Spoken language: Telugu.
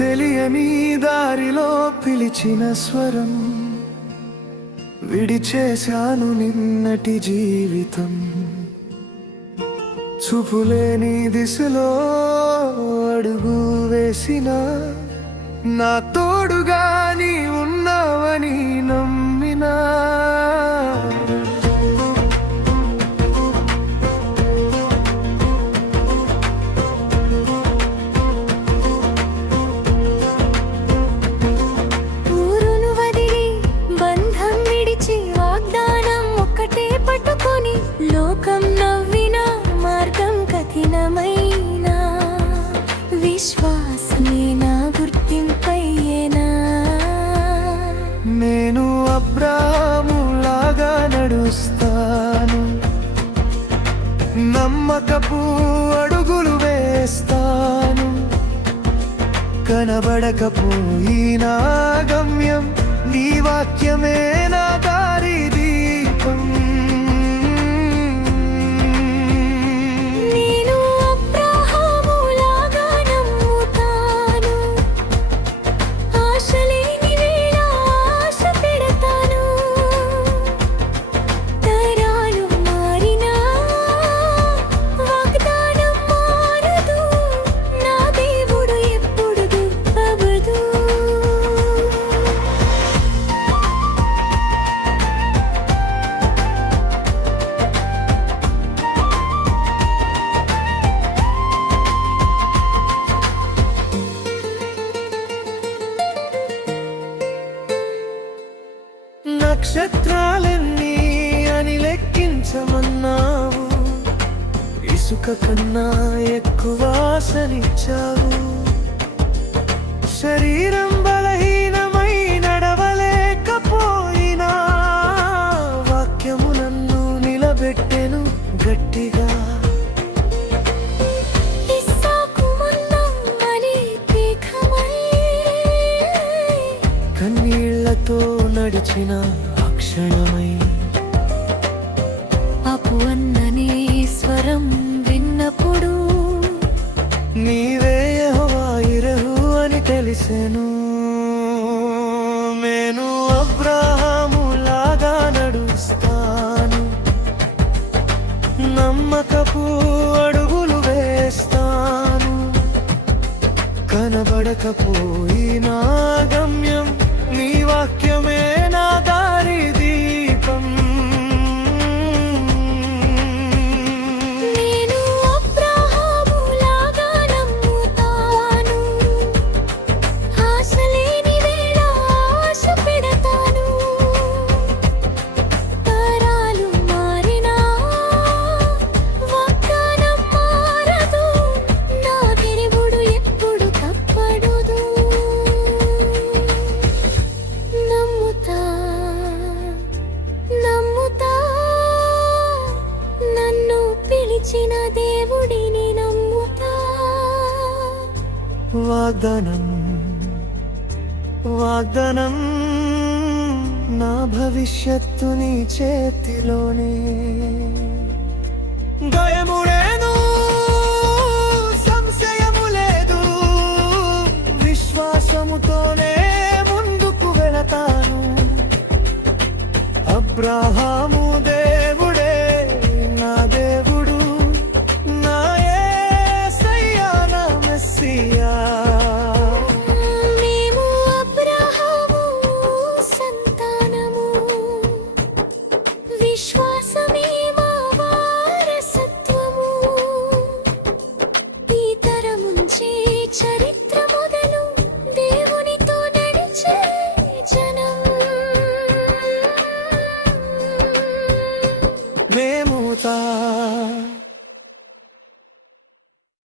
తెలియని దారిలో పిలిచిన స్వరం విడిచేశాను నిన్నటి జీవితం. చూపులేని దిశలో అడుగు వేసిన నా తోడుగా నీ ఉన్న నమ్మకపు అడుగులు వేస్తాను. కనబడకపోయినా ఈ నీ వాక్యమే నక్షత్రాలన్నీ అని లెక్కించమన్నావు ఇసుక కన్నా ఎక్కువ ఆశనిచ్చావు. శరీరం నడిచిన అక్షణమై అపు అన్ననే స్వరం విన్నప్పుడు నీవే ఇరహు అని తెలిసెను. నేను అబ్రాహాములాగా నడుస్తాను. నమ్మకపు అడుగులు వేస్తాను. కనబడకపోయినా పిలిచిన దేవుడిని నమ్ముతా. వాగ్దానం వాగ్దానం నా భవిష్యత్తు నీ చేతిలోనే. గయ